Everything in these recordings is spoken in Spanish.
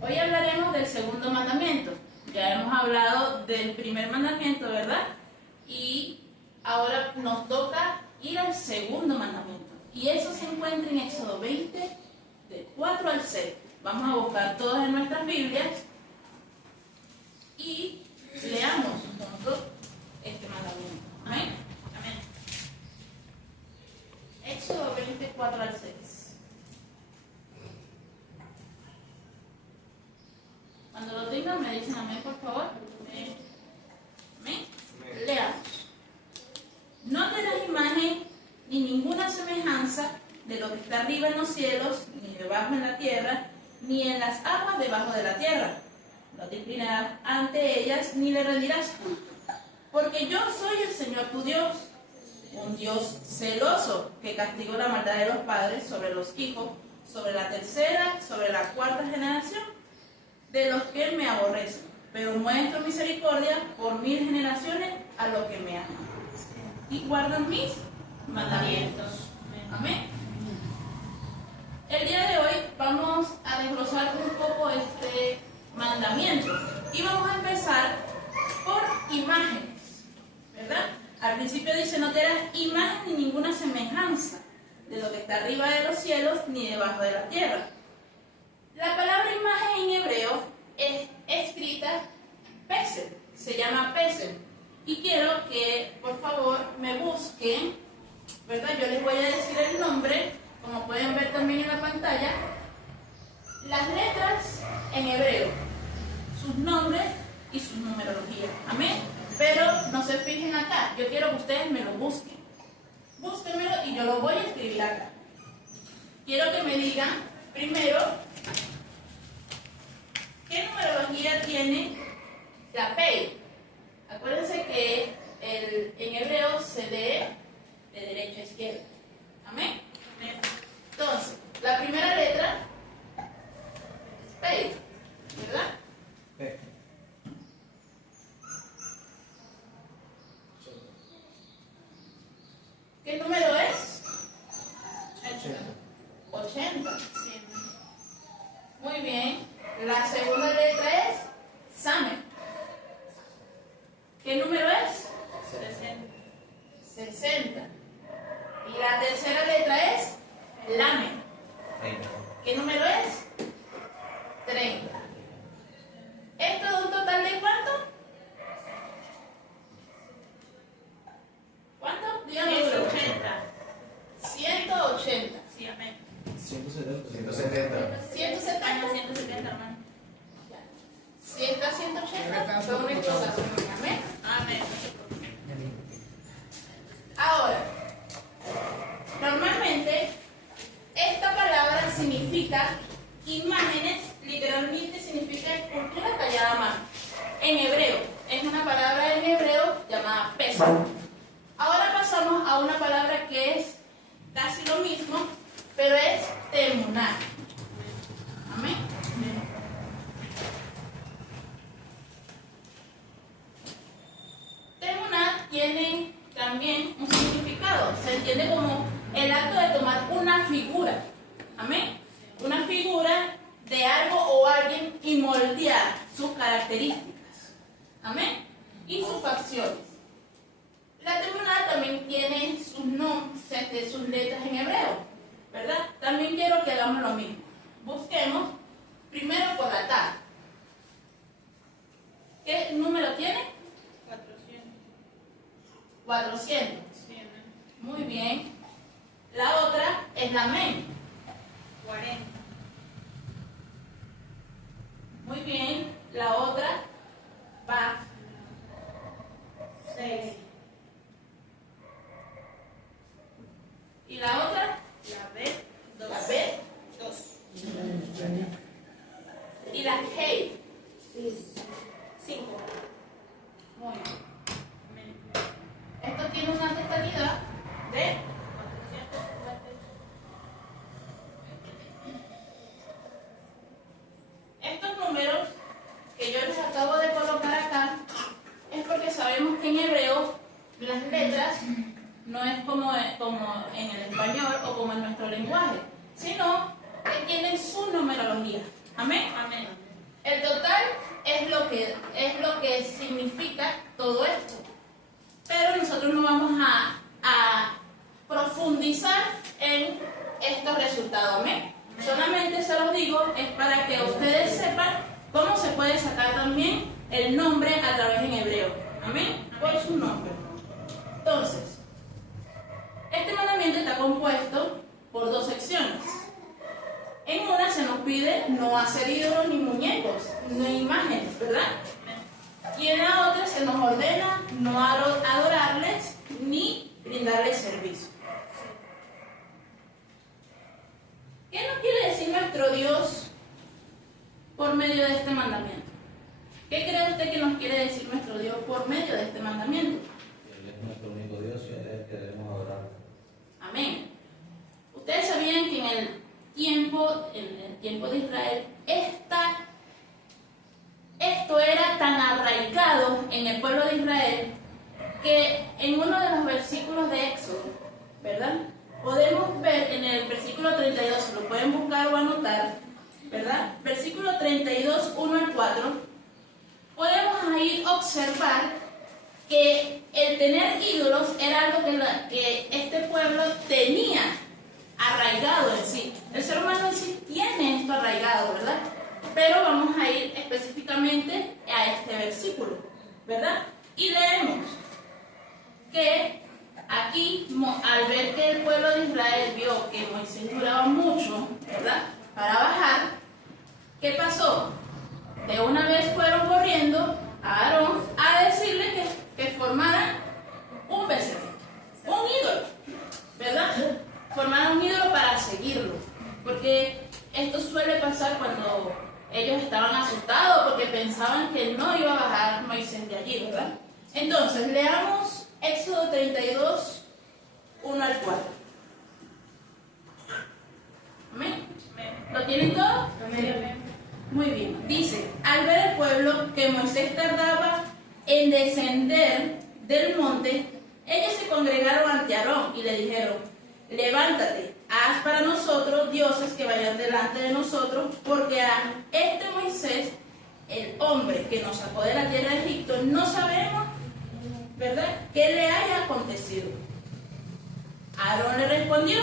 Hoy hablaremos del segundo mandamiento. Ya hemos hablado del primer mandamiento, ¿verdad? Y ahora nos toca ir al segundo mandamiento. Y eso se encuentra en Éxodo 20, del 4 al 6. Vamos a buscar todas en nuestras Biblias y leamos juntos este mandamiento. Amén. Amén. Éxodo 24 al 6. Cuando lo tengan me dicen amén, por favor. Amén. Amén. Leamos. No te das imagen ni ninguna semejanza de lo que está arriba en los cielos, ni debajo en la tierra, ni en las aguas debajo de la tierra. No te inclinarás ante ellas, ni le rendirás culto. Porque yo soy el Señor tu Dios, un Dios celoso, que castigó la maldad de los padres sobre los hijos, sobre la tercera, sobre la cuarta generación, de los que me aborrecen. Pero muestro misericordia por 1000 generaciones a los que me aman y guardan mis mandamientos. Amén. El día de hoy vamos a desglosar un poco este mandamiento y vamos a empezar por imágenes, ¿verdad? Al principio dice: no te harás imagen ni ninguna semejanza de lo que está arriba de los cielos ni debajo de la tierra. La palabra imagen en hebreo es escrita pesel, se llama pesel. Y quiero que por favor me busquen, ¿verdad? Yo les voy a decir el nombre, como pueden ver también en la pantalla, las letras en hebreo, sus nombres y sus numerologías. Amén. Pero no se fijen acá, yo quiero que ustedes me lo busquen. Búsquenmelo y yo lo voy a escribir acá. Quiero que me digan primero ¿qué numerología tiene la Pei? Acuérdense que en hebreo se lee de derecha a izquierda. ¿Amén? Entonces, la primera letra es Pei, ¿verdad? P. ¿Qué número es? 80. 80. Muy bien. La segunda letra es Samen. ¿Qué número es? 60. Y la tercera letra es Lamen. 30. ¿Qué número es? 30. ¿Esto es un total de cuánto? ¿Cuánto? Díganme. 180. 180. Sí, amén. 170. 170. 170. 170, hermano. Si está 180, fue una equivocación. Amén. Amén. Ahora, normalmente esta palabra significa imágenes, literalmente significa escultura tallada a mano. En hebreo, es una palabra en hebreo llamada pesel. Ahora pasamos a una palabra que es casi lo mismo, pero es temuná. Amén. Temuná tiene también un significado. Se entiende como el acto de tomar una figura. Amén. Una figura de algo o alguien y moldear sus características. Amén. Y sus facciones. La temuná también tiene sus nombres, sus letras en hebreo, ¿verdad? También quiero que hagamos lo mismo. Busquemos primero por la ta. ¿Qué número tiene? 400. 400. Sí, amén. Muy bien. La otra es la men. 40. Muy bien. La otra va 6. y la otra La B, 2. la B 2. y la Hey. 5. Muy bien. Amén. Esto tiene una totalidad de 450. estos números que yo les acabo de colocar acá. Es porque sabemos que en hebreo las letras no es como en el español o como en nuestro lenguaje, sino que tienen su numerología. Amén. Amén. se los digo es para que ustedes sepan cómo se puede sacar también el nombre a través en hebreo. Amén. Por su nombre. Entonces, este mandamiento está compuesto por dos secciones. En una se nos pide no hacer ídolos ni muñecos, ni imágenes, ¿verdad? Y en la otra se nos ordena no adorarles ni brindarles servicio. ¿Qué nos quiere decir nuestro Dios por medio de este mandamiento? ¿Qué cree usted que nos quiere decir nuestro Dios por medio de este mandamiento? Él es nuestro único Dios y a Él que debemos adorar. Amén. Ustedes sabían que en el tiempo de Israel, esto era tan arraigado en el pueblo de Israel que en uno de los versículos de Éxodo, ¿verdad? Podemos ver en el versículo 32, si lo pueden buscar o anotar, ¿verdad? Versículo 32, 1 al 4, podemos ahí observar que el tener ídolos era algo que este pueblo tenía arraigado en sí. El ser humano en sí tiene esto arraigado, ¿verdad? Pero vamos a ir específicamente a este versículo, ¿verdad? Y leemos que aquí, al ver que el pueblo de Israel vio que Moisés duraba mucho, ¿verdad?, para bajar, ¿qué pasó? De una vez fueron corriendo a Aarón a decirle que formaran un becerro, un ídolo, ¿verdad? Formaran un ídolo para seguirlo, porque esto suele pasar cuando ellos estaban asustados porque pensaban que no iba a bajar Moisés de allí, ¿verdad? Entonces, leamos Éxodo 32, 1 al 4. ¿Amén? ¿Lo tienen todos? Muy bien. Dice, al ver el pueblo que Moisés tardaba en descender del monte, ellos se congregaron ante Aarón y le dijeron, levántate, haz para nosotros dioses que vayan delante de nosotros, porque a este Moisés, el hombre que nos sacó de la tierra de Egipto, no sabemos, ¿verdad?, qué le haya acontecido. Aarón le respondió,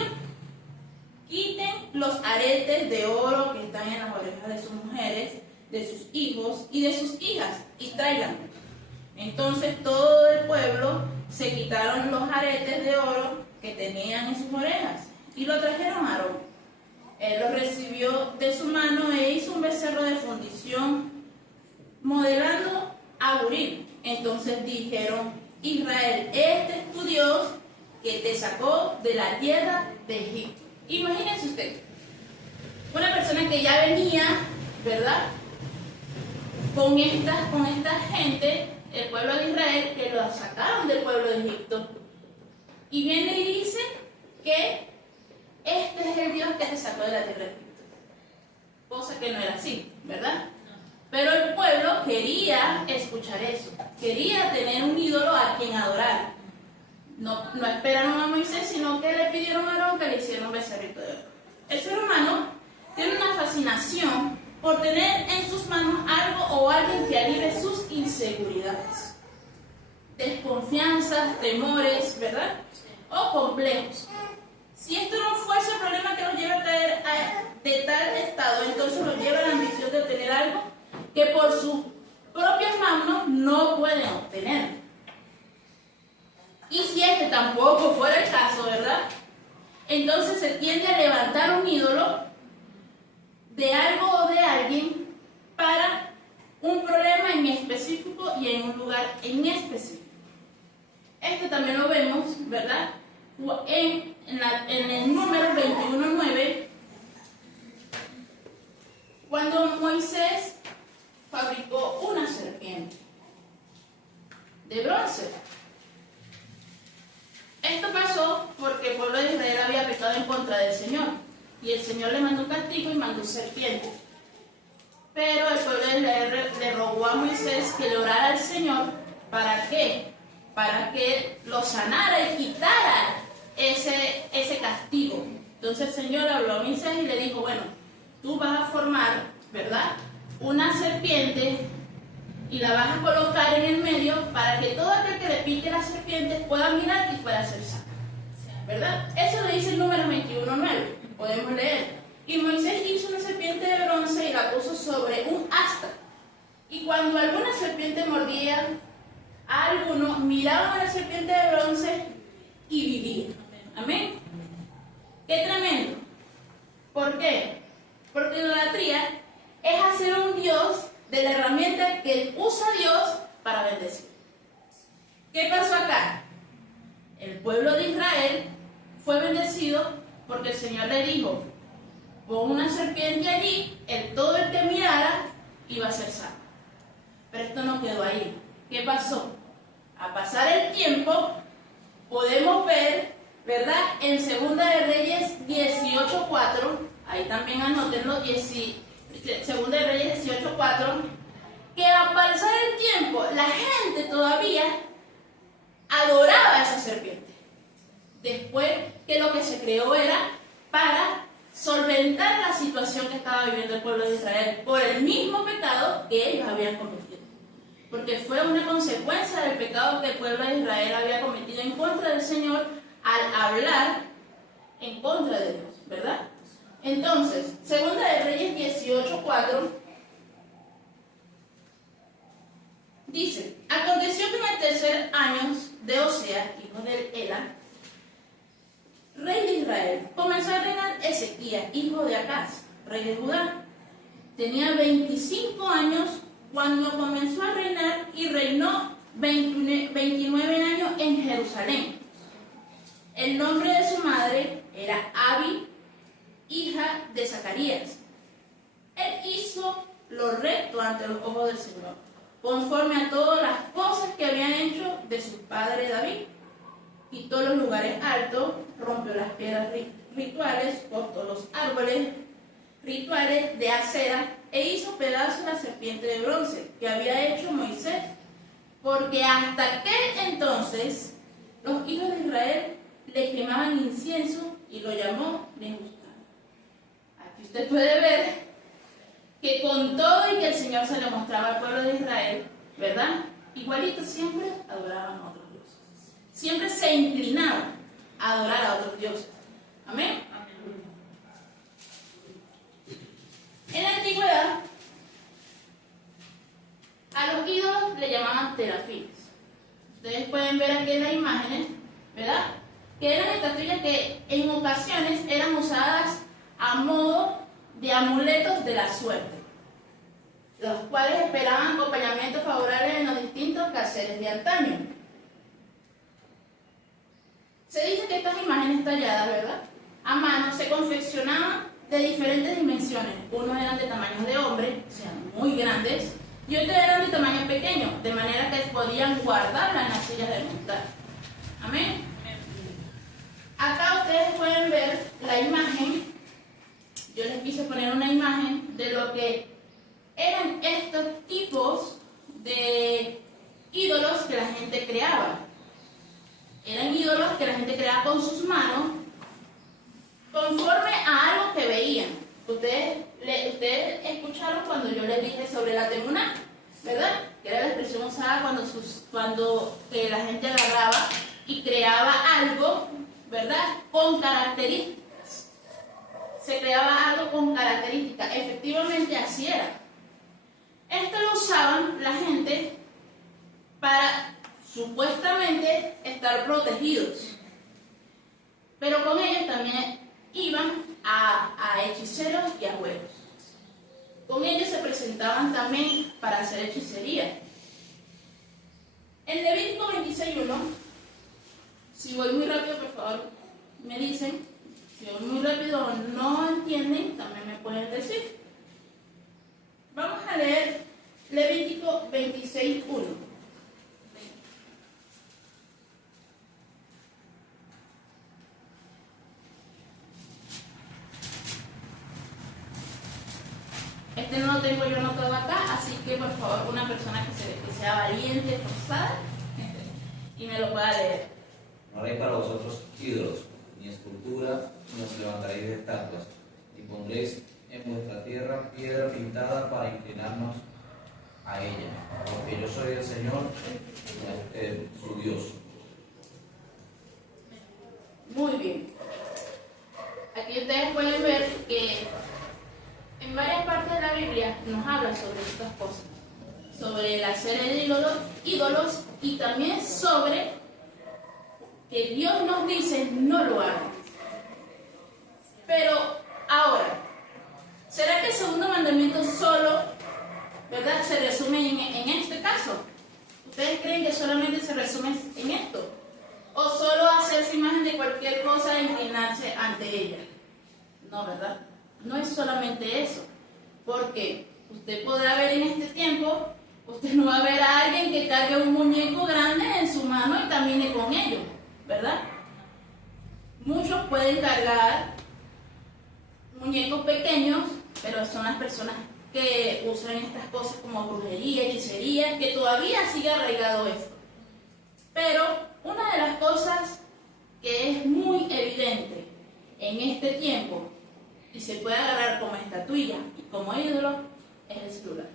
quiten los aretes de oro que están en las orejas de sus mujeres, de sus hijos y de sus hijas, y tráiganlo. Entonces todo el pueblo se quitaron los aretes de oro que tenían en sus orejas y lo trajeron a Aarón. Él lo recibió de su mano e hizo un becerro de fundición modelando a Urim. Entonces dijeron, Israel, este es tu Dios que te sacó de la tierra de Egipto. Imagínense usted, una persona que ya venía, ¿verdad?, con esta gente, el pueblo de Israel, que lo sacaron del pueblo de Egipto. Y viene y dice que este es el Dios que te sacó de la tierra de Egipto. Cosa que no era así, ¿verdad? Pero el pueblo quería escuchar eso. Quería tener un ídolo a quien adorar. No esperaron a Moisés, sino que le pidieron a Aarón que le hiciera un becerrito de oro. El ser humano tiene una fascinación por tener en sus manos algo o alguien que alivie sus inseguridades, desconfianzas, temores, ¿verdad?, o complejos. Si esto no fuese el problema que los lleva a caer de tal estado, entonces los lleva a la ambición de tener algo que por sus propias manos no pueden obtener. Y si este tampoco fuera el caso, ¿verdad?, entonces se tiende a levantar un ídolo de algo o de alguien para un problema en específico y en un lugar en específico. Esto también lo vemos, ¿verdad?, en el número 21:9, cuando Moisés fabricó una serpiente de bronce. Esto pasó porque el pueblo de Israel había pecado en contra del Señor y el Señor le mandó un castigo y mandó serpientes. Pero el pueblo de Israel le rogó a Moisés que le orara al Señor. ¿Para qué? Para que lo sanara y quitara ese castigo. Entonces el Señor habló a Moisés y le dijo, bueno, tú vas a formar, ¿verdad?, una serpiente y la vas a colocar en el medio para que todo aquel que le pique la serpiente pueda mirar y pueda ser sano, ¿verdad? Eso lo dice el número 21:9. Podemos leer. Y Moisés hizo una serpiente de bronce y la puso sobre un asta. Y cuando alguna serpiente mordía a alguno, miraban a la serpiente de bronce y vivían. Amén. ¡Qué tremendo! ¿Por qué? Porque la idolatría es hacer un Dios de la herramienta que usa Dios para bendecir. ¿Qué pasó acá? El pueblo de Israel fue bendecido porque el Señor le dijo: pon una serpiente allí, todo el que mirara iba a ser salvo. Pero esto no quedó ahí. ¿Qué pasó? A pasar el tiempo, podemos ver, ¿verdad? En Segunda de Reyes 18:4, ahí también anótenlo, Segunda de Reyes 18:4, que al pasar el tiempo, la gente todavía adoraba a esa serpiente. Después que lo que se creó era para solventar la situación que estaba viviendo el pueblo de Israel por el mismo pecado que ellos habían cometido. Porque fue una consecuencia del pecado que el pueblo de Israel había cometido en contra del Señor al hablar en contra de Dios, ¿verdad? Entonces, Segunda de Reyes 18:4 dice: aconteció que en el tercer año de Osea, hijo de Ela, rey de Israel, comenzó a reinar Ezequías, hijo de Acaz, rey de Judá. Tenía 25 años cuando comenzó a reinar y reinó 29 años en Jerusalén. El nombre de su madre era Abi, hija de Zacarías. Él hizo lo recto ante los ojos del Señor, conforme a todas las cosas que habían hecho de su padre David. Quitó los lugares altos, rompió las piedras rituales, cortó los árboles rituales de acera e hizo pedazos la serpiente de bronce que había hecho Moisés, porque hasta aquel entonces los hijos de Israel le quemaban incienso y lo llamó Nehushtan. Aquí usted puede ver que con todo y que el Señor se le mostraba al pueblo de Israel, ¿verdad? Igualito siempre adoraban a otros dioses. Siempre se inclinaban a adorar a otros dioses. Amén. En la antigüedad, a los ídolos le llamaban terafines. Ustedes pueden ver aquí en las imágenes, ¿verdad? Que eran estatuillas que en ocasiones eran usadas a modo de amuletos de la suerte, los cuales esperaban acompañamiento favorable en los distintos caseres de antaño. Se dice que estas imágenes talladas, ¿verdad?, a mano se confeccionaban de diferentes dimensiones. Unos eran de tamaño de hombre, o sea, muy grandes, y otros eran de tamaño pequeño, de manera que podían guardarla en las sillas de montar. Amén. Acá ustedes pueden ver la imagen. Yo les quise poner una imagen de lo que eran estos tipos de ídolos que la gente creaba. Eran ídolos que la gente creaba con sus manos, conforme a algo que veían. Ustedes escucharon cuando yo les dije sobre la temuná, ¿verdad? Que era la expresión usada cuando la gente agarraba y creaba algo, ¿verdad?, con características. Se creaba algo con características. Efectivamente así era. Esto lo usaban la gente para supuestamente estar protegidos. Pero con ellos también iban a hechiceros y agüeros. Con ellos se presentaban también para hacer hechicería. En Levítico 26:1, si voy muy rápido, por favor, me dicen. Si voy muy rápido o no entienden, también me pueden decir. Vamos a leer Levítico 26:1. Este no lo tengo yo anotado acá, así que por favor una persona que sea valiente, forzada, y me lo pueda leer. No haréis para vosotros ídolos, ni escultura, ni os levantaréis de estatuas, ni pondréis en vuestra tierra piedra pintada para inclinarnos a ella, porque yo soy el Señor, su Dios. Muy bien. Aquí Aquí ustedes pueden ver que en varias partes de la Biblia nos habla sobre estas cosas, sobre el hacer de ídolos y también sobre que Dios nos dice no lo hagan. Pero ahora, ¿será que el segundo mandamiento solo, verdad, se resume en este caso? ¿Ustedes creen que solamente se resume en esto? ¿O solo hacerse imagen de cualquier cosa e inclinarse ante ella? No, ¿verdad? No es solamente eso. Porque usted podrá ver en este tiempo, usted no va a ver a alguien que cargue un muñeco grande en su mano y camine con ello, ¿verdad? Muchos pueden cargar muñecos pequeños, pero son las personas que usan estas cosas como brujería, hechicería, que todavía sigue arraigado esto. Pero una de las cosas que es muy evidente en este tiempo y se puede agarrar como estatuilla y como ídolo es el celular.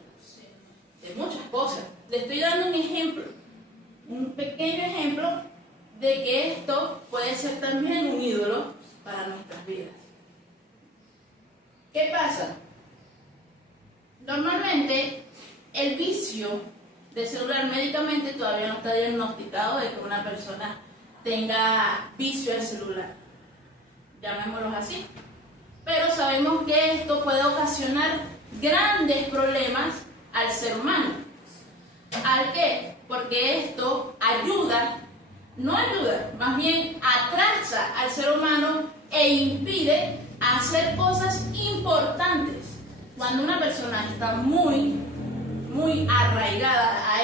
De muchas cosas. Le estoy dando un ejemplo, un pequeño ejemplo de que esto puede ser también un ídolo para nuestras vidas. ¿Qué pasa? Normalmente el vicio del celular médicamente todavía no está diagnosticado de que una persona tenga vicio al celular, llamémoslo así. Pero sabemos que esto puede ocasionar grandes problemas al ser humano. ¿Al qué? Porque esto no ayuda, más bien atrasa al ser humano e impide hacer cosas importantes. Cuando una persona está muy arraigada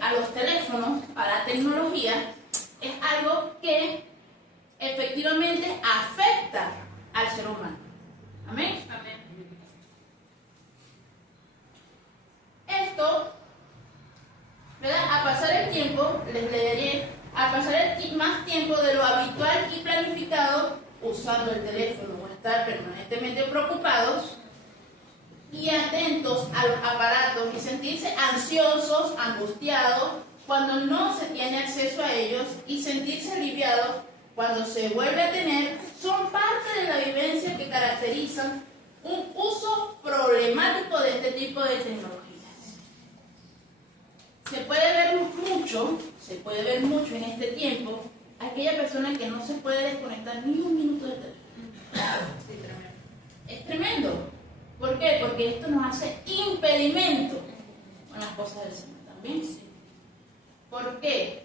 a los teléfonos, a la tecnología, es algo que efectivamente afecta al ser humano. ¿Amén? Amén. Esto, ¿verdad? A pasar el tiempo, les leeré, a pasar más tiempo de lo habitual y planificado usando el teléfono o estar permanentemente preocupados y atentos a los aparatos y sentirse ansiosos, angustiados cuando no se tiene acceso a ellos y sentirse aliviados cuando se vuelve a tener, son parte de la vivencia que caracterizan un uso problemático de este tipo de tecnologías. Se puede ver mucho en este tiempo aquella persona que no se puede desconectar ni un minuto de teléfono. Sí, tremendo. Es tremendo. ¿Por qué? Porque esto nos hace impedimento con las cosas del Señor también. Sí. ¿Por qué?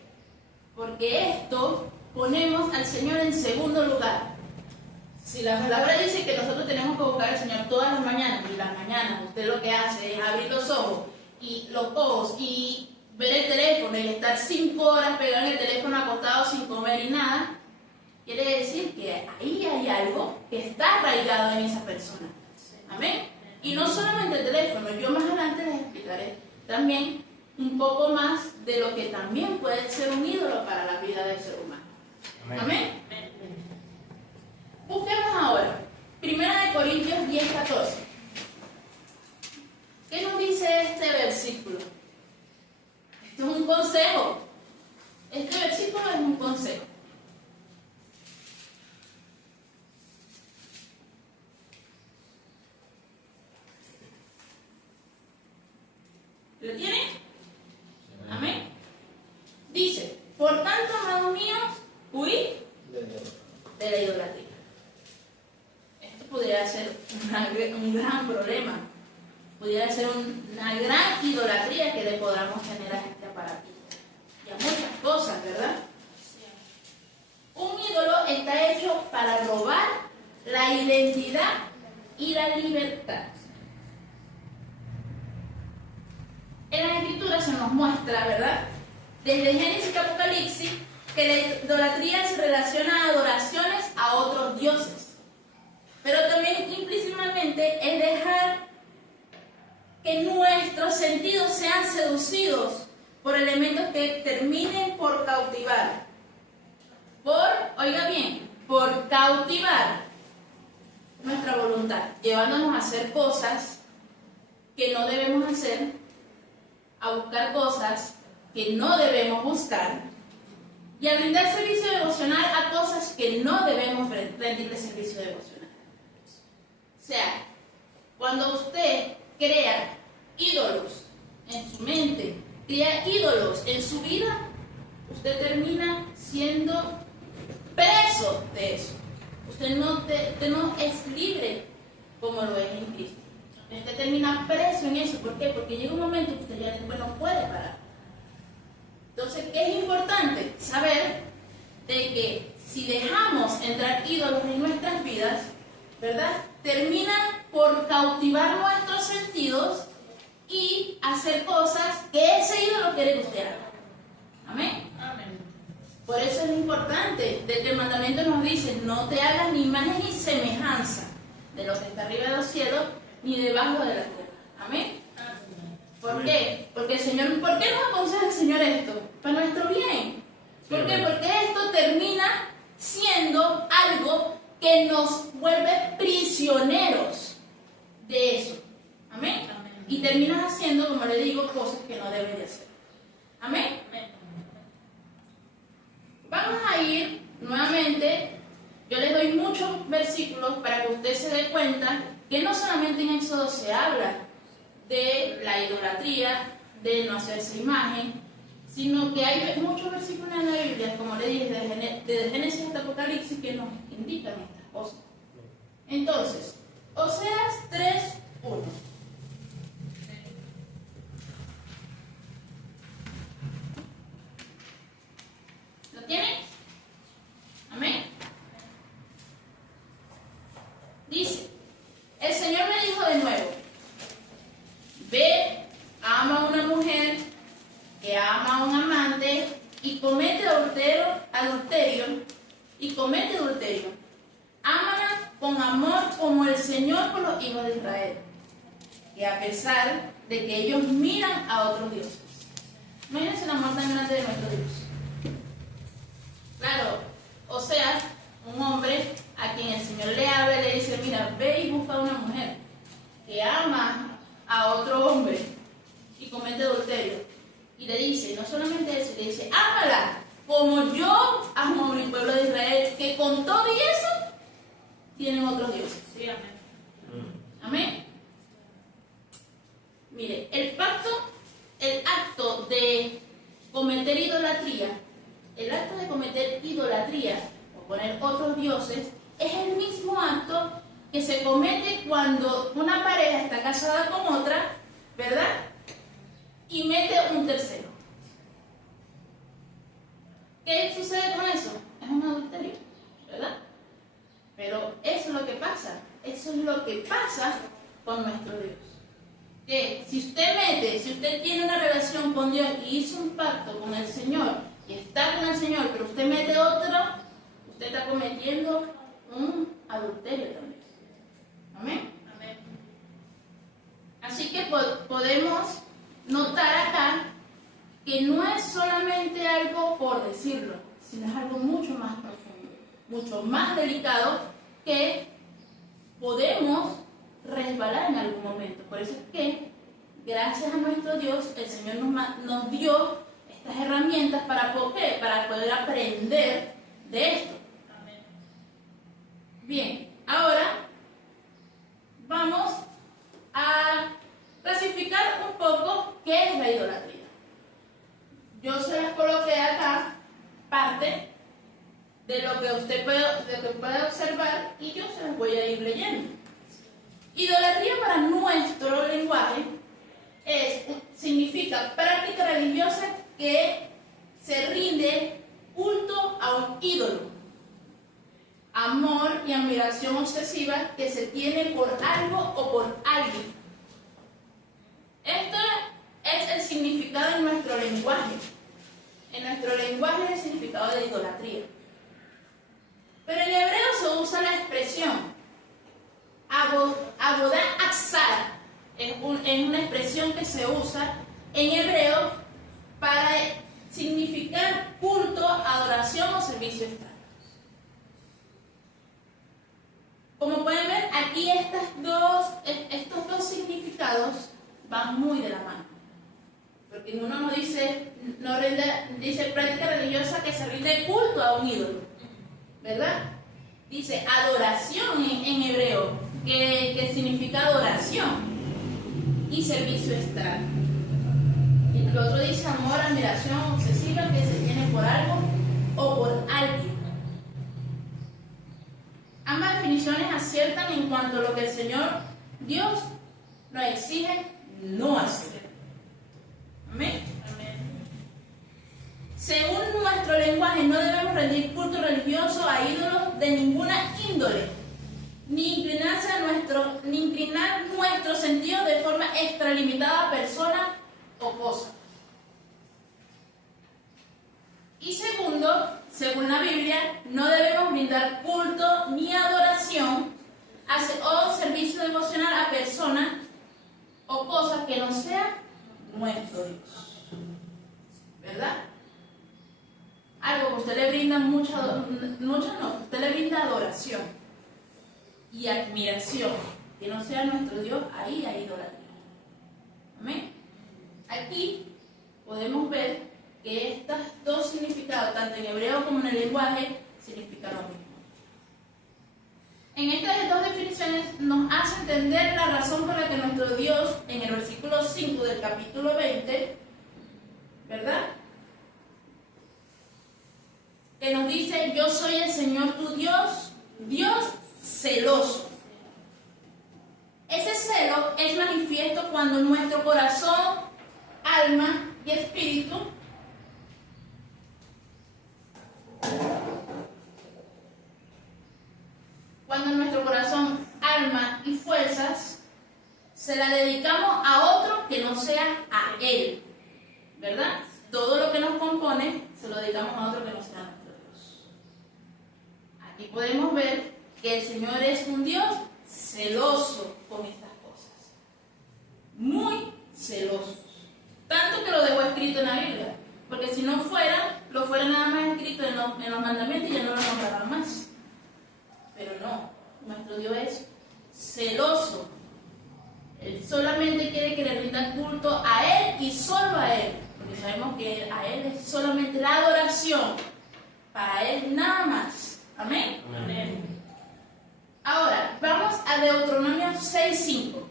Porque esto ponemos al Señor en segundo lugar. Si la palabra dice que nosotros tenemos que buscar al Señor todas las mañanas, y las mañanas usted lo que hace es abrir los ojos y ver el teléfono y estar 5 horas pegado en el teléfono acostado sin comer y nada, quiere decir que ahí hay algo que está arraigado en esa persona. Amén. Y no solamente el teléfono, yo más adelante les explicaré también un poco más de lo que también puede ser un ídolo para la vida del ser humano. Amén. Busquemos ahora 1 Corintios 10:14. ¿Qué nos dice este versículo? Esto es un consejo. Este versículo es un consejo. ¿Lo tienen? Amén. Dice, por tanto, amados míos, huid de la idolatría. Esto podría ser un gran problema. Pudiera ser una gran idolatría que le podamos tener a este aparatito. Y a muchas cosas, ¿verdad? Un ídolo está hecho para robar la identidad y la libertad. En la Escritura se nos muestra, ¿verdad? Desde Génesis y Apocalipsis, que la idolatría se relaciona a adoraciones a otros dioses. Pero también implícitamente es dejar que nuestros sentidos sean seducidos por elementos que terminen por cautivar. Oiga bien, por cautivar nuestra voluntad, llevándonos a hacer cosas que no debemos hacer, a buscar cosas que no debemos buscar, y a brindar servicio devocional a cosas que no debemos rendirle servicio devocional. O sea, cuando usted crea ídolos en su mente, crea ídolos en su vida, usted termina siendo preso de eso. Usted no es libre como lo es en Cristo. Usted termina preso en eso. ¿Por qué? Porque llega un momento que usted ya después no puede parar. Entonces, ¿qué es importante? Saber de que si dejamos entrar ídolos en nuestras vidas, ¿verdad? Terminan por cautivar nuestros sentidos y hacer cosas que ese ídolo quiere que usted haga. Amén. Amén. Por eso es importante, de que el mandamiento nos dice, no te hagas ni imagen ni semejanza de lo que está arriba de los cielos, ni debajo de la tierra. Amén. ¿Por qué? Porque el Señor, ¿por qué nos aconseja el Señor esto? Para nuestro bien. ¿Por qué? Porque esto termina siendo algo que nos vuelve prisioneros de eso. Amén. Y terminas haciendo, como le digo, cosas que no debes de hacer. Amén. Vamos a ir nuevamente, yo les doy muchos versículos para que usted se dé cuenta que no solamente en Éxodo se habla de la idolatría, de no hacerse imagen, sino que hay muchos versículos en la Biblia, como le dije, desde Génesis hasta Apocalipsis, que nos indican estas cosas. Entonces, Oseas 3:1. ¿Lo tienen? Amén. Dice, el Señor me dijo de nuevo, ve, ama a una mujer que ama a un amante y comete adulterio. Ámala con amor como el Señor por los hijos de Israel, que a pesar de que ellos miran a otros dioses. Imagínense el amor tan grande de nuestro Dios. Claro, o sea, un hombre a quien el Señor le habla y le dice, mira, ve y busca a una mujer que ama a otro hombre y comete adulterio. Y le dice, no solamente eso, le dice, ámala como yo amo a mi pueblo de Israel, que con todo y eso tienen otros dioses. Sí, amén. Amén. Mire, el acto de cometer idolatría, o poner otros dioses, es el mismo acto que se comete cuando una pareja está casada con otra, ¿verdad? Y mete un tercero. ¿Qué sucede con eso? Es un adulterio, ¿verdad? Pero eso es lo que pasa. Eso es lo que pasa con nuestro Dios. Que si usted tiene una relación con Dios y hizo un pacto con el Señor y está con el Señor, pero usted mete otro, usted está cometiendo un adulterio también. Amén. Amén. Así que podemos notar acá que no es solamente algo por decirlo, sino es algo mucho más profundo, mucho más delicado, que podemos resbalar en algún momento. Por eso es que, gracias a nuestro Dios, el Señor nos dio estas herramientas para poder aprender de esto. Amén. Bien, ahora vamos a clasificar un poco qué es la idolatría. Yo se las coloqué acá parte de lo que usted puede observar y yo se las voy a ir leyendo. Idolatría para nuestro lenguaje significa práctica religiosa que se rinde culto a un ídolo. Amor y admiración obsesiva que se tiene por algo o por alguien. Esto es el significado en nuestro lenguaje. En nuestro lenguaje es el significado de idolatría. Pero en hebreo se usa la expresión Abodá Atzara. Es una expresión que se usa en hebreo para significar culto, adoración o servicio externo. Como pueden ver, aquí estos dos significados van muy de la mano. Porque uno no dice, no rinde, dice práctica religiosa que se rinde culto a un ídolo, ¿verdad? Dice adoración en hebreo, que significa adoración y servicio extra. Y el otro dice amor, admiración obsesiva que se tiene por algo o por alguien. Ambas definiciones aciertan en cuanto a lo que el Señor Dios nos exige no hacer. Amén. Según nuestro lenguaje, no debemos rendir culto religioso a ídolos de ninguna índole, ni inclinar nuestro sentido de forma extralimitada a personas o cosas. Y segundo, según la Biblia, no debemos brindar culto ni adoración o servicio devocional a personas o cosas que no sean nuestro Dios. ¿Verdad? Algo que usted le brinda usted le brinda adoración y admiración, que no sea nuestro Dios, ahí hay idolatría. Amén. Aquí podemos ver que estos dos significados, tanto en hebreo como en el lenguaje, significan lo mismo. En estas dos definiciones nos hace entender la razón por la que nuestro Dios, en el versículo 5 del capítulo 20, ¿verdad?, que nos dice, yo soy el Señor tu Dios, Dios celoso. Ese celo es manifiesto cuando nuestro corazón, alma y espíritu y fuerzas se la dedicamos a otro que no sea a Él, ¿verdad? Todo lo que nos compone se lo dedicamos a otro que no sea nuestro Dios. Aquí podemos ver que el Señor es un Dios celoso con estas cosas, muy celoso, tanto que lo dejó escrito en la Biblia, porque si no fuera, lo fuera nada más escrito en los mandamientos y ya no lo nombraran más. Pero no, nuestro Dios es celoso. Él solamente quiere que le rindan culto a Él y solo a Él, porque sabemos que a Él es solamente la adoración, para Él nada más. Amén. Amén. Ahora, vamos a Deuteronomio 6:5.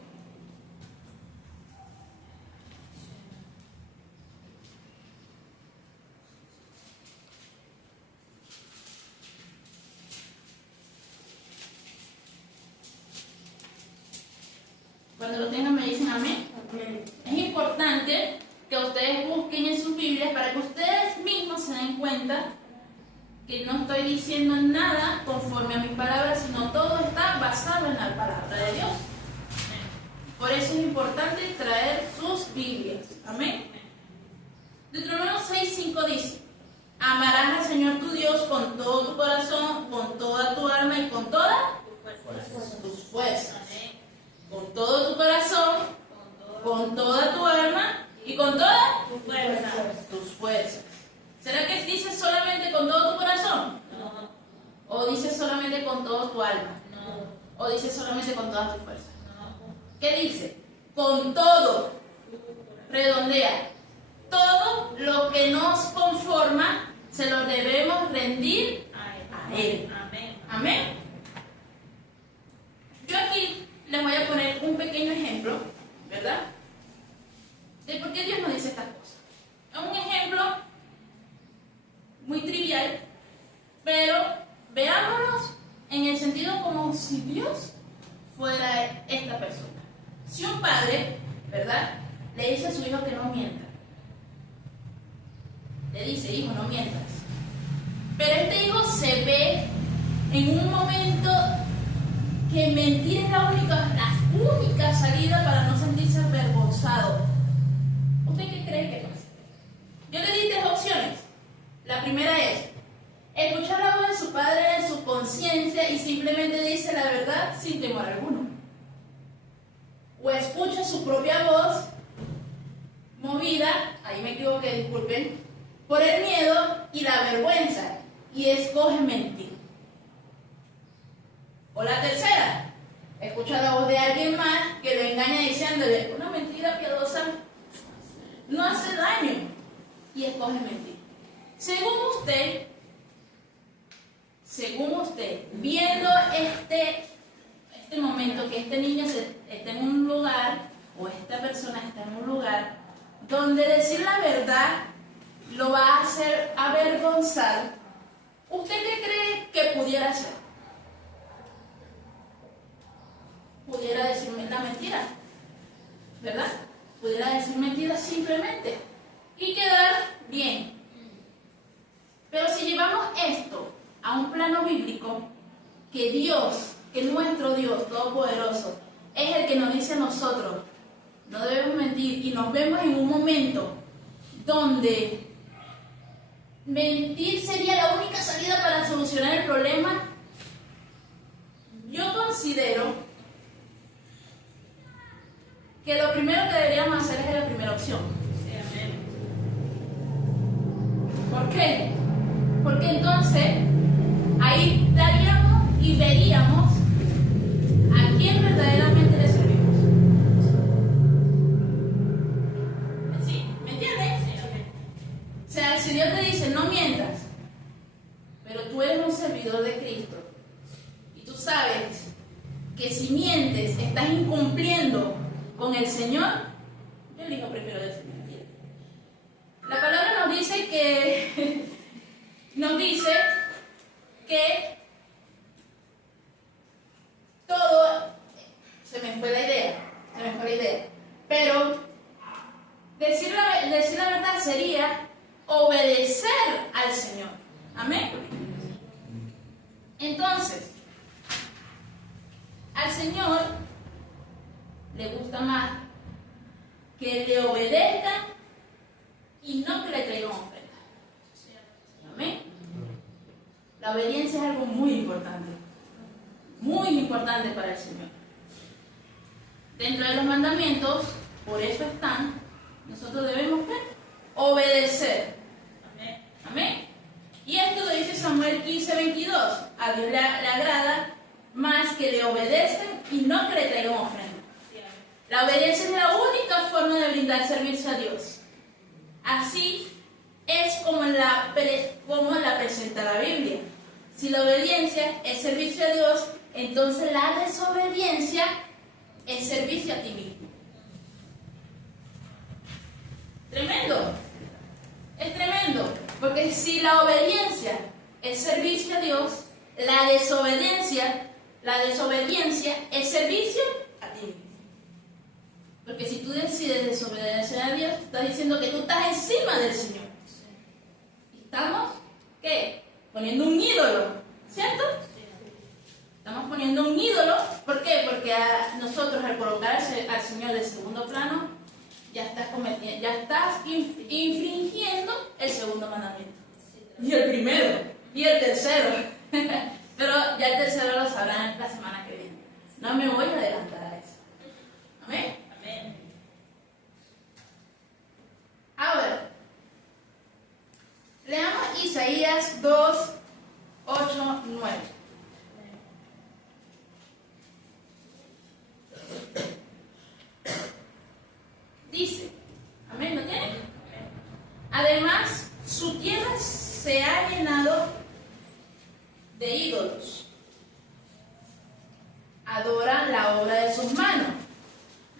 Cuando lo tengan me dicen amén. Es importante que ustedes busquen en sus Biblias para que ustedes mismos se den cuenta que no estoy diciendo nada conforme a mis palabras, sino todo está basado en la palabra de Dios. Por eso es importante traer sus Biblias. Amén. Deuteronomio 6:5 dice: amarás al Señor tu Dios con todo tu corazón, con toda tu alma y con todas tus fuerzas. Con todo tu corazón, con toda tu alma y con todas tus fuerzas. ¿Será que dice solamente con todo tu corazón? No. ¿O dice solamente con toda tu alma? No. ¿O dice solamente con todas tus fuerzas? No. ¿Qué dice? Con todo. Redondea. Todo lo que nos conforma se lo debemos rendir a Él. Amén. Amén. Yo aquí les voy a poner un pequeño ejemplo, ¿verdad?, de por qué Dios nos dice estas cosas. Es un ejemplo muy trivial, pero veámonos en el sentido como si Dios fuera esta persona. Si un padre, ¿verdad?, le dice a su hijo que no mienta, le dice: hijo, no mientas, pero este hijo se ve en un momento que mentir es la única salida para no sentirse avergonzado. ¿Usted qué cree que pasa? Yo le di 3 opciones. La primera es escuchar la voz de su padre en su conciencia y simplemente dice la verdad sin temor alguno. O escucha su propia voz movida, ahí me equivoqué, disculpen, por el miedo y la vergüenza y escoge mentir. O la tercera, escucha la voz de alguien más que lo engaña diciéndole una mentira piadosa no hace daño y escoge mentir. Según usted, viendo este momento que este niño está en un lugar, o esta persona está en un lugar, donde decir la verdad lo va a hacer avergonzar, ¿usted qué cree que pudiera hacer? Pudiera decirme la mentira, ¿verdad? Pudiera decir mentiras simplemente y quedar bien. Pero si llevamos esto a un plano bíblico, que nuestro Dios Todopoderoso es el que nos dice a nosotros, no debemos mentir, y nos vemos en un momento donde mentir sería la única salida para solucionar el problema, yo considero que lo primero que deberíamos hacer es la primera opción. Sí, amén. ¿Por qué? Porque entonces ahí daríamos y veríamos a quién verdaderamente le servimos. ¿Sí? ¿Me entiendes? Sí, amén. O sea, si Dios te dice no mientas, pero tú eres un servidor de Cristo y tú sabes que si mientes estás incumpliendo con el Señor, yo elijo prefiero decir mentira. La palabra nos dice que todo, se me fue la idea, pero decir la verdad sería obedecer al Señor. Amén. Entonces, al Señor le gusta más que le obedezcan y no que le traigan ofrenda. Amén. La obediencia es algo muy importante para el Señor. Dentro de los mandamientos, por eso están, nosotros debemos ¿qué? Obedecer. Amén. Amén. Y esto lo dice Samuel 15:22. A Dios le agrada más que le obedezcan y no que le traigan ofrenda. Sí, amén. La obediencia es la única forma de brindar servicio a Dios. Así es como la presenta la Biblia. Si la obediencia es servicio a Dios, entonces la desobediencia es servicio a ti mismo. Tremendo. Es tremendo. Porque si la obediencia es servicio a Dios, la desobediencia es servicio a ti mismo. Porque si tú decides desobedecer a Dios, estás diciendo que tú estás encima del Señor. ¿Estamos? ¿Qué? Poniendo un ídolo, ¿cierto? Estamos poniendo un ídolo. ¿Por qué? Porque nosotros al colocar al Señor de segundo plano, ya estás infringiendo el segundo mandamiento. Y el primero, y el tercero. Pero ya el tercero lo sabrán la semana que viene. No me voy a adelantar a eso. Amén. Amén. Ahora, leamos Isaías 2:8-9. Dice, amén, ¿lo tiene? Además, su tierra se ha llenado de ídolos. Adoran la obra de sus manos.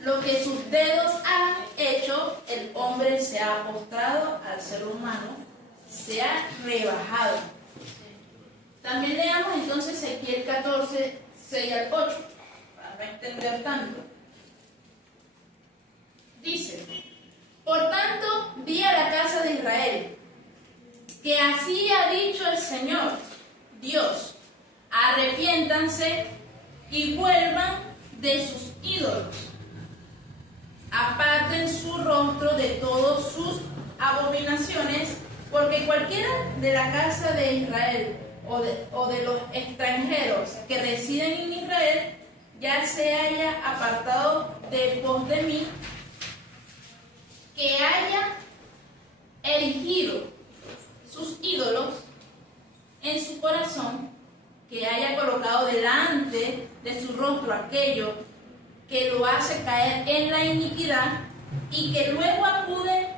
Lo que sus dedos han hecho, el hombre se ha postrado al ser humano, se ha rebajado. También leamos entonces Ezequiel 14:6-8, para no extender tanto. Dice, por tanto, di a la casa de Israel, que así ha dicho el Señor, Dios, arrepiéntanse y vuelvan de sus ídolos. Aparten su rostro de todas sus abominaciones, porque cualquiera de la casa de Israel o de los extranjeros que residen en Israel ya se haya apartado de pos de mí, que haya erigido sus ídolos en su corazón, que haya colocado delante de su rostro aquello que lo hace caer en la iniquidad y que luego acude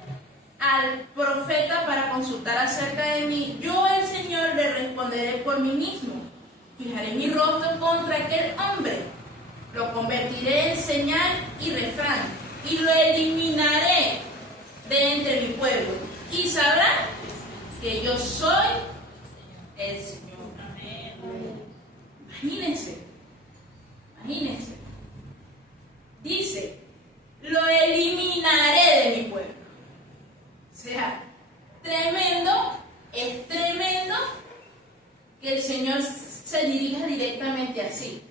al profeta para consultar acerca de mí, yo el Señor le responderé por mí mismo. Fijaré mi rostro contra aquel hombre, lo convertiré en señal y refrán, y lo eliminaré de entre mi pueblo, y sabrá que yo soy el Señor. Imagínense, imagínense. Dice, lo eliminaré de mi pueblo. O sea, tremendo, es tremendo que el Señor se dirija directamente así.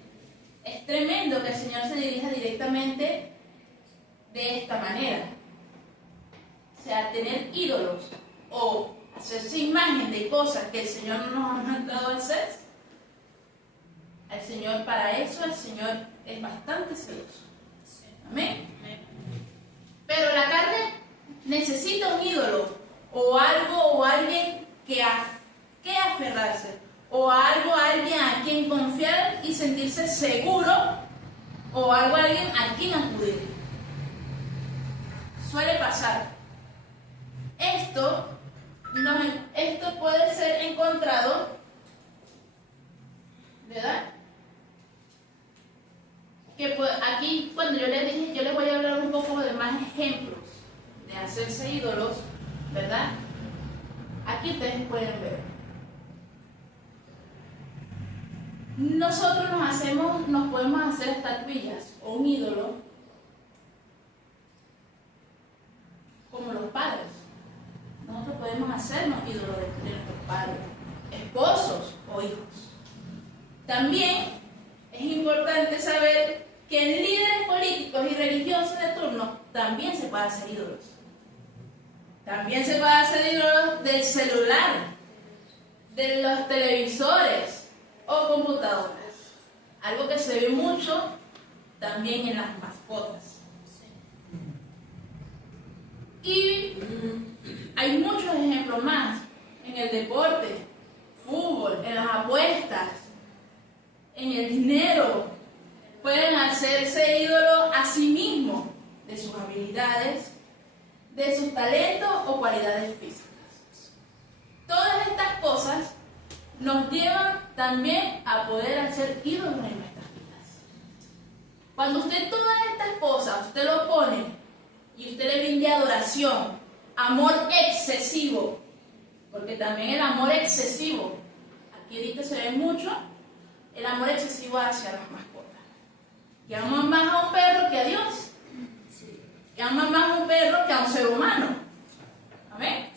Es tremendo que el Señor se dirija directamente de esta manera. O sea, tener ídolos o hacerse imagen de cosas que el Señor no nos ha mandado a hacer. Al Señor, para eso el Señor es bastante celoso. Amén. Pero la carne necesita un ídolo o algo o alguien que aferrarse, o algo, alguien a quien confiar y sentirse seguro, o algo, alguien a quien acudir. Suele pasar. Esto puede ser encontrado, ¿verdad? Que aquí, cuando yo les dije, yo les voy a hablar un poco de más ejemplos de hacerse ídolos, ¿verdad? Aquí ustedes pueden ver. Nosotros nos podemos hacer estatuillas o un ídolo como los padres. Nosotros podemos hacernos ídolos de nuestros padres, esposos o hijos. También es importante saber que en líderes políticos y religiosos de turno también se puede hacer ídolos. También se puede hacer ídolos del celular, de los televisores o computadoras. Algo que se ve mucho también en las mascotas. Y hay muchos ejemplos más en el deporte, fútbol, en las apuestas, en el dinero. Pueden hacerse ídolos a sí mismos de sus habilidades, de sus talentos o cualidades físicas. Todas estas cosas nos llevan también a poder hacer ídolos en nuestras vidas. Cuando usted todas estas cosas, usted lo pone y usted le brinde adoración, amor excesivo, porque también el amor excesivo, aquí ahorita se ve mucho, el amor excesivo hacia las mascotas. Que aman más a un perro que a Dios. Que aman más a un perro que a un ser humano. Amén.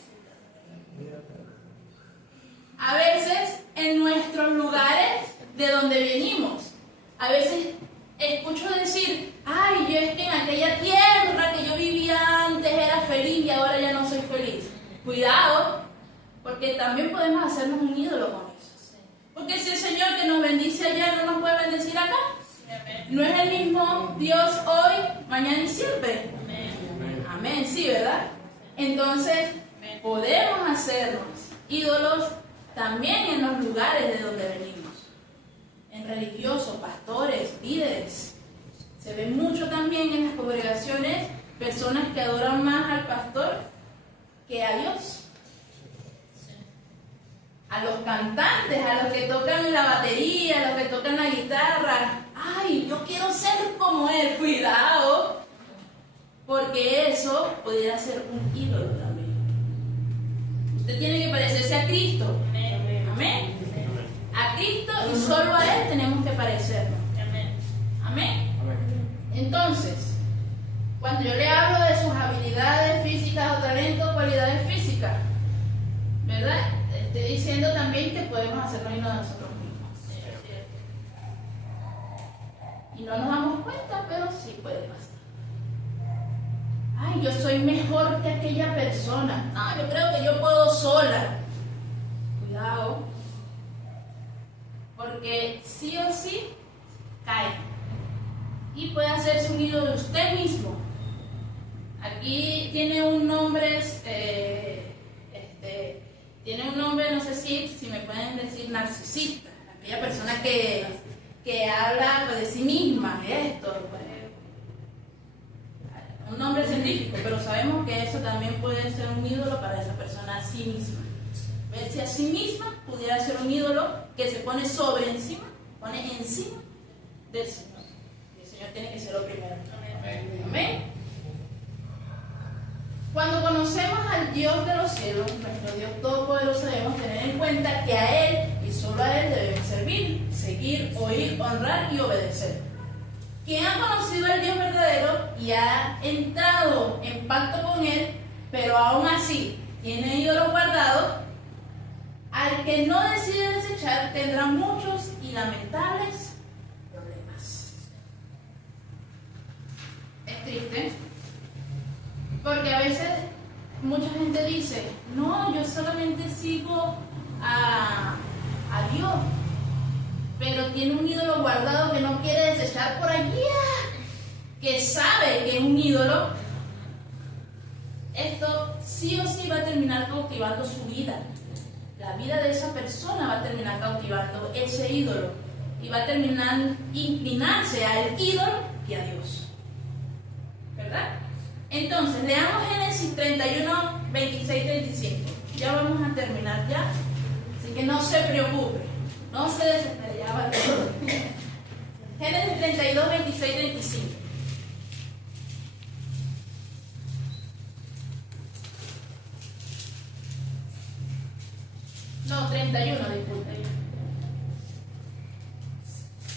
A veces en nuestros lugares de donde venimos, a veces escucho decir, ay, yo es que en aquella tierra que yo vivía antes era feliz y ahora ya no soy feliz. Cuidado, porque también podemos hacernos un ídolo con eso. Porque si el Señor que nos bendice allá no nos puede bendecir acá. No es el mismo Dios hoy, mañana y siempre. Amén, sí, ¿verdad? Entonces, podemos hacernos ídolos también en los lugares de donde venimos. En religiosos, pastores, líderes. Se ve mucho también en las congregaciones personas que adoran más al pastor que a Dios. A los cantantes, a los que tocan la batería, a los que tocan la guitarra. Ay, yo quiero ser como él. Cuidado, porque eso pudiera ser un ídolo también. Usted tiene que parecerse a Cristo. Amén. A Cristo y solo a Él tenemos que parecernos. Amén. Entonces, cuando yo le hablo de sus habilidades físicas o talentos, cualidades físicas, ¿verdad? Estoy diciendo también que podemos hacerlo de nosotros mismos. Y no nos damos cuenta, pero sí puede pasar. Ay, yo soy mejor que aquella persona. No, yo creo que yo puedo sola. Cuidado. Porque sí o sí cae. Y puede hacerse un ídolo de usted mismo. Aquí tiene un nombre, tiene un nombre, no sé si me pueden decir narcisista. Aquella persona que habla pues, de sí misma, esto, pues, un nombre se científico, pero sabemos que eso también puede ser un ídolo para esa persona a sí misma. Verse a sí misma pudiera ser un ídolo que se pone pone encima del Señor. Y el Señor tiene que ser lo primero. Amén. Amén. Cuando conocemos al Dios de los cielos, nuestro Dios todopoderoso, debemos tener en cuenta que a Él y solo a Él debemos servir, seguir, oír, honrar y obedecer. Quien ha conocido al Dios verdadero y ha entrado en pacto con Él, pero aún así tiene ídolos guardados, al que no decide desechar tendrá muchos y lamentables problemas. Es triste, porque a veces mucha gente dice, no, yo solamente sigo a Dios, pero tiene un ídolo guardado que no quiere desechar por allí, que sabe que es un ídolo. Esto sí o sí va a terminar cautivando su vida. La vida de esa persona va a terminar cautivando ese ídolo y va a terminar inclinarse al ídolo que a Dios. ¿Verdad? Entonces, leamos Génesis 31, 26, 35. Ya vamos a terminar ya, así que no se preocupe, no se desespere, ya va. Génesis 32, 26, 35. No, 31, disculpe.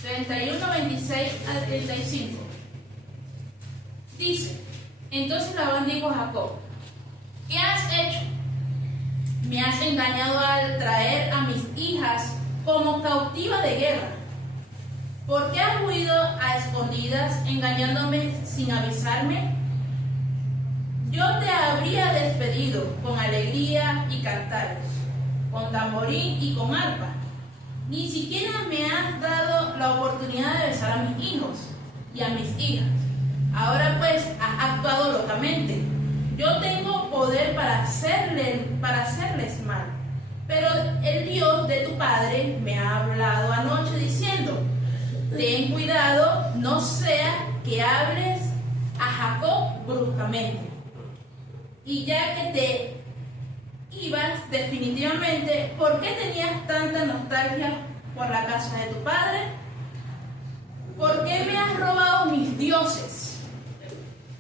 31, 26 al 35. Dice, entonces Labán dijo a Jacob, ¿qué has hecho? Me has engañado al traer a mis hijas como cautiva de guerra. ¿Por qué has huido a escondidas, engañándome sin avisarme? Yo te habría despedido con alegría y cantares, con tamborín y con arpa. Ni siquiera me has dado la oportunidad de besar a mis hijos y a mis hijas. Ahora pues has actuado locamente. Yo tengo poder para hacerles mal. Pero el Dios de tu padre me ha hablado anoche diciendo, ten cuidado, no sea que hables a Jacob bruscamente. Y ya que te ibas definitivamente, ¿por qué tenías tanta nostalgia por la casa de tu padre? ¿Por qué me has robado mis dioses?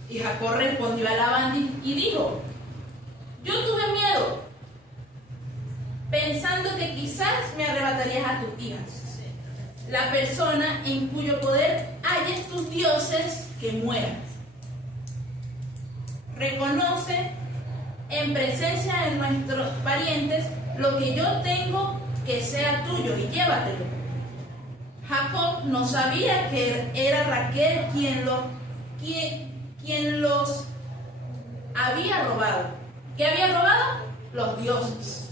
Y Jacob respondió a Labán y dijo, yo tuve miedo, pensando que quizás me arrebatarías a tus hijas, la persona en cuyo poder halles tus dioses, que mueran. Reconoce en presencia de nuestros parientes lo que yo tengo que sea tuyo y llévatelo. Jacob no sabía que era Raquel quien los había robado. ¿Qué había robado? Los dioses.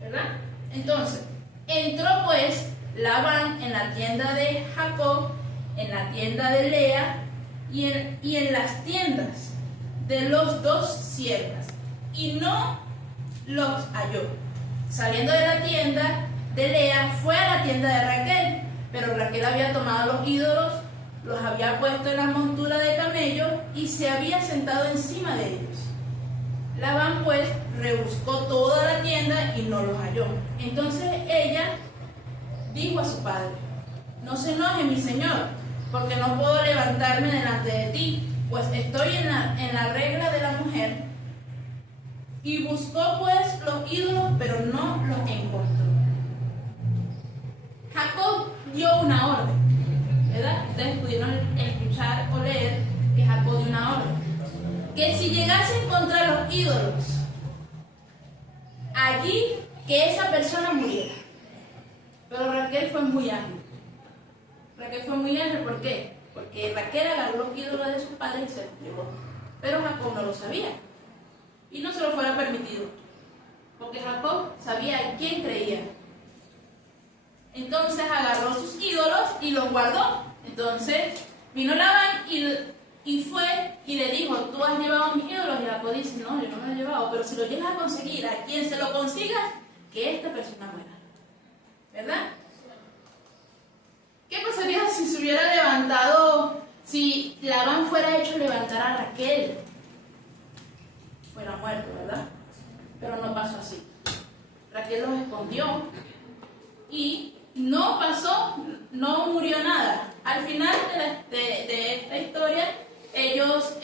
¿Verdad? Entonces, entró pues Labán en la tienda de Jacob, en la tienda de Lea y en las tiendas de los dos siervas, y no los halló. Saliendo de la tienda de Lea, fue a la tienda de Raquel, pero Raquel había tomado los ídolos, los había puesto en la montura de camello y se había sentado encima de ellos. Labán pues rebuscó toda la tienda y no los halló. Entonces ella dijo a su padre, no se enoje mi señor, porque no puedo levantarme delante de ti, pues estoy en la regla de la mujer. Y buscó pues los ídolos, pero no los encontró. Jacob dio una orden, ¿verdad? Ustedes pudieron escuchar o leer que Jacob dio una orden, que si llegase a encontrar los ídolos allí, que esa persona muriera. Pero Raquel fue muy ágil. ¿Por qué? Porque Raquel agarró los ídolos de sus padres y se los llevó. Pero Jacob no lo sabía. Y no se lo fuera permitido. Porque Jacob sabía en quién creía. Entonces agarró sus ídolos y los guardó. Entonces vino Labán y fue y le dijo, tú has llevado mis ídolos. Y Jacob dice, no, yo no los he llevado. Pero si lo llegas a conseguir, a quien se lo consigas, que esta persona muera. ¿Verdad? ¿Qué pasaría si se hubiera levantado, si Labán Labán fuera hecho levantar a Raquel, fuera muerto, ¿verdad? Pero no pasó así. Raquel los escondió y no pasó, no murió nada. Al final de esta historia, ellos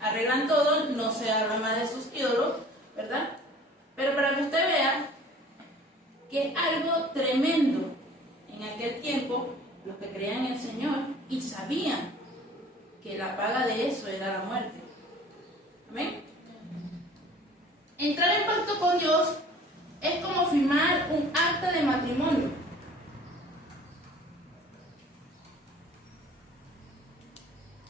arreglan todo, no se habla más de sus ídolos, ¿verdad? Pero para que usted vea que es algo tremendo en aquel tiempo, los que creían en el Señor y sabían que la paga de eso era la muerte. Amén. Entrar en pacto con Dios es como firmar un acta de matrimonio.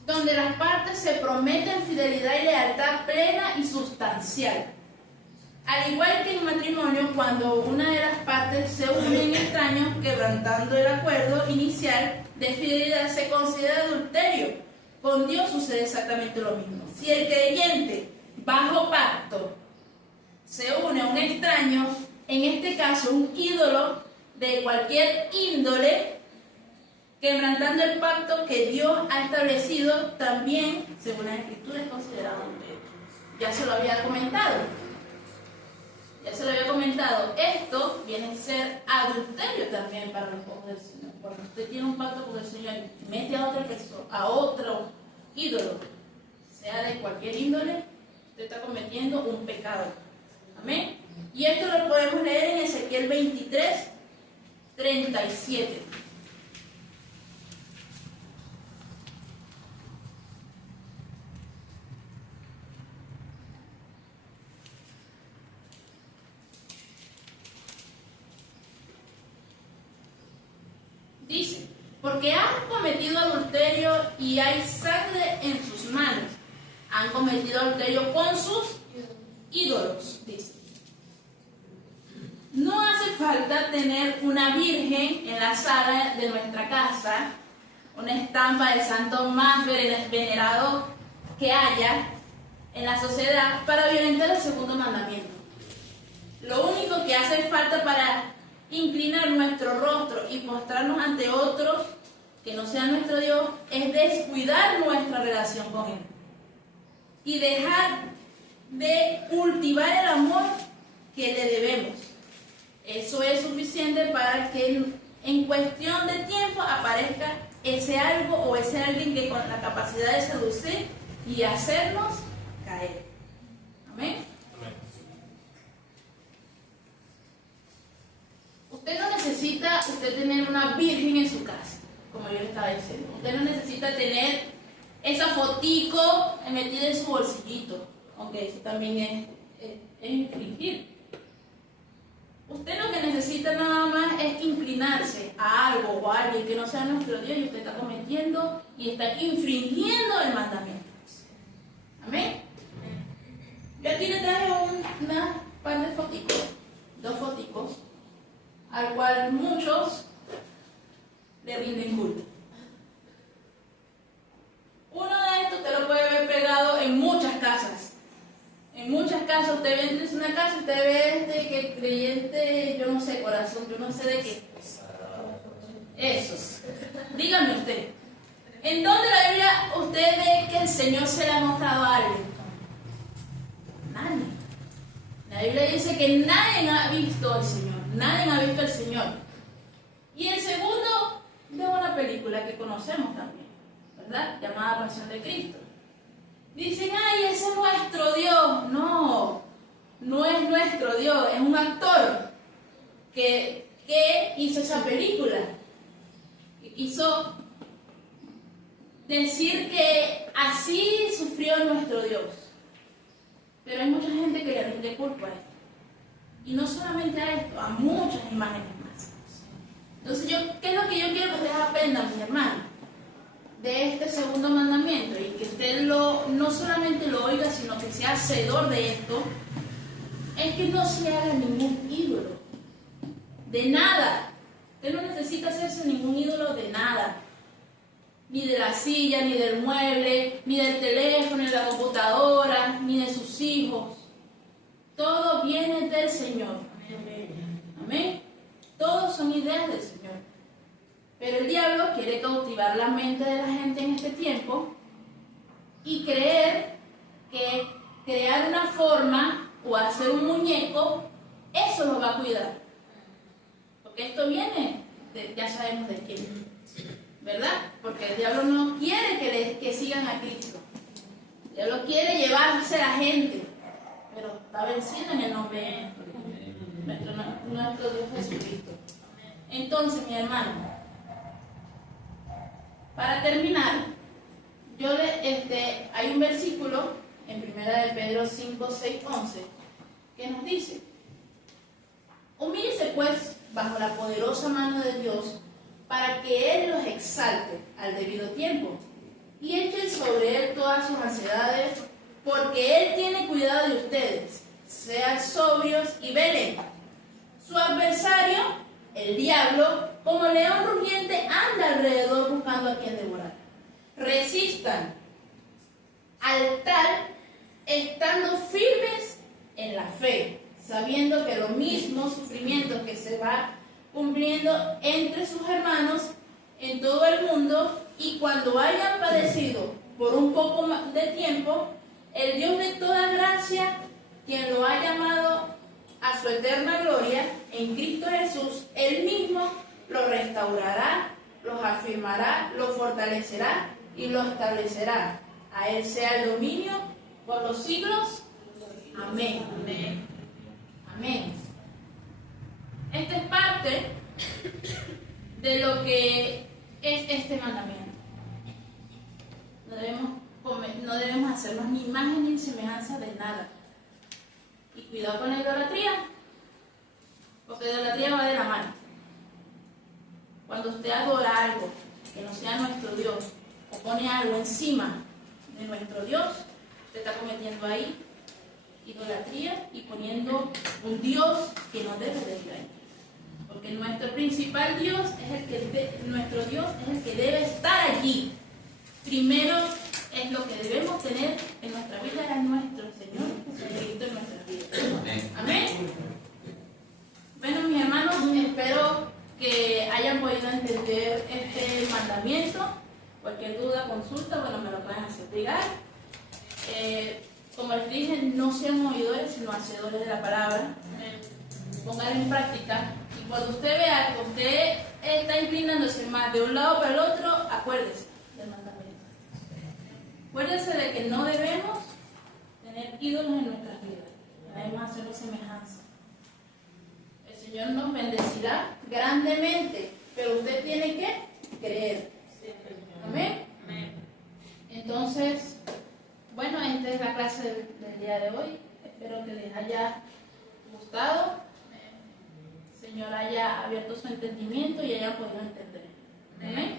Donde las partes se prometen fidelidad y lealtad plena y sustancial. Al igual que en matrimonio, cuando una de las partes se une en extraños, quebrantando el acuerdo inicial de fidelidad, se considera adulterio. Con Dios sucede exactamente lo mismo. Si el creyente bajo pacto se une a un extraño, en este caso un ídolo de cualquier índole, quebrantando el pacto que Dios ha establecido, también, según las Escrituras, es considerado adulterio. Ya se lo había comentado. Esto viene a ser adulterio también para los ojos del Señor. Cuando usted tiene un pacto con el Señor y mete a otra persona, a otro ídolo, sea de cualquier índole, usted está cometiendo un pecado. Amén. Y esto lo podemos leer en Ezequiel 23, 37. Dice, porque han cometido adulterio y hay sangre en sus manos. Han cometido adulterio con sus ídolos, dice. No hace falta tener una virgen en la sala de nuestra casa, una estampa del santo más venerado que haya en la sociedad para violentar el segundo mandamiento. Lo único que hace falta para inclinar nuestro rostro y postrarnos ante otros que no sea nuestro Dios es descuidar nuestra relación con Él y dejar de cultivar el amor que le debemos. Eso es suficiente para que en cuestión de tiempo aparezca ese algo o ese alguien que con la capacidad de seducir y hacernos caer. Amén. Usted no necesita tener una virgen en su casa, como yo le estaba diciendo. Usted no necesita tener esa fotico metida en su bolsillito, aunque eso también es infringir. Usted lo que necesita nada más es inclinarse a algo o a alguien que no sea nuestro Dios y usted está cometiendo y está infringiendo el mandamiento. Amén. Yo aquí le traje una par de foticos, 2 foticos, al cual muchos le rinden culto. Uno de estos usted lo puede ver pegado en muchas casas. En muchas casas usted ve en una casa, usted ve que creyente, yo no sé, corazón, yo no sé de qué. Eso. Dígame usted, ¿en dónde la Biblia usted ve que el Señor se le ha mostrado a alguien? Nadie. La Biblia dice que nadie ha visto al Señor. Nadie ha visto al Señor. Y el segundo de una película que conocemos también, ¿verdad? Llamada Pasión de Cristo. Dicen, ay, ese es nuestro Dios. No, no es nuestro Dios, es un actor que hizo esa película. Que quiso decir que así sufrió nuestro Dios. Pero hay mucha gente que le rinde culpa a esto. Y no solamente a esto, a muchas imágenes más. Entonces, ¿qué es lo que yo quiero que ustedes aprendan, mis hermanos, de este segundo mandamiento? Y que usted no solamente lo oiga, sino que sea hacedor de esto. Es que no se haga ningún ídolo. De nada. Usted no necesita hacerse ningún ídolo de nada. Ni de la silla, ni del mueble, ni del teléfono, ni de la computadora, ni de sus hijos. Todo viene del Señor. Amén. Todos son ideas del Señor. Pero el diablo quiere cautivar la mente de la gente en este tiempo y creer que crear una forma o hacer un muñeco, eso los va a cuidar. Porque esto viene, ya sabemos de quién, ¿verdad? Porque el diablo no quiere que sigan a Cristo. El diablo quiere llevarse a la gente, pero está vencido en el nombre de nuestro Dios Jesucristo. Entonces, mi hermano, para terminar, hay un versículo en 1 de Pedro 5, 6, 11 que nos dice: humíllese pues bajo la poderosa mano de Dios, para que Él los exalte al debido tiempo, y echen sobre Él todas sus ansiedades, porque Él tiene cuidado de ustedes. Sean sobrios y velen. Su adversario, el diablo, como león rugiente, anda alrededor buscando a quien devorar. Resistan al tal, estando firmes en la fe, sabiendo que los mismos sufrimientos que se va cumpliendo entre sus hermanos en todo el mundo, y cuando hayan padecido por un poco de tiempo, el Dios de toda gracia, quien lo ha llamado a su eterna gloria en Cristo Jesús, Él mismo los restaurará, los afirmará, los fortalecerá y los establecerá. A Él sea el dominio por los siglos. Amén. Amén. Amén. Esta es parte de lo que es este mandamiento. No debemos hacernos ni imagen ni semejanza de nada. Y cuidado con la idolatría, porque la idolatría va de la mano. Cuando usted adora algo que no sea nuestro Dios, o pone algo encima de nuestro Dios, usted está cometiendo ahí idolatría y poniendo un Dios que no debe de ir ahí. Porque nuestro principal Dios nuestro Dios es el que debe estar allí. Primero es lo que debemos tener en nuestra vida, es nuestro Señor Jesucristo en nuestras vidas. Amén. Bueno, mis hermanos, espero que hayan podido entender este mandamiento. Cualquier duda, consulta, bueno, me lo pueden hacer llegar. Como les dije, no sean oidores, sino hacedores de la palabra. Pongan en práctica. Y cuando usted vea que usted está inclinándose más de un lado para el otro, acuérdese del mandamiento. Acuérdese de que no debemos tener ídolos en nuestras vidas. Debemos hacerlo semejanza. El Señor nos bendecirá grandemente, pero usted tiene que creer. Amén. Entonces, bueno, esta es la clase del día de hoy. Espero que les haya gustado. El Señor haya abierto su entendimiento y haya podido entender. Amén.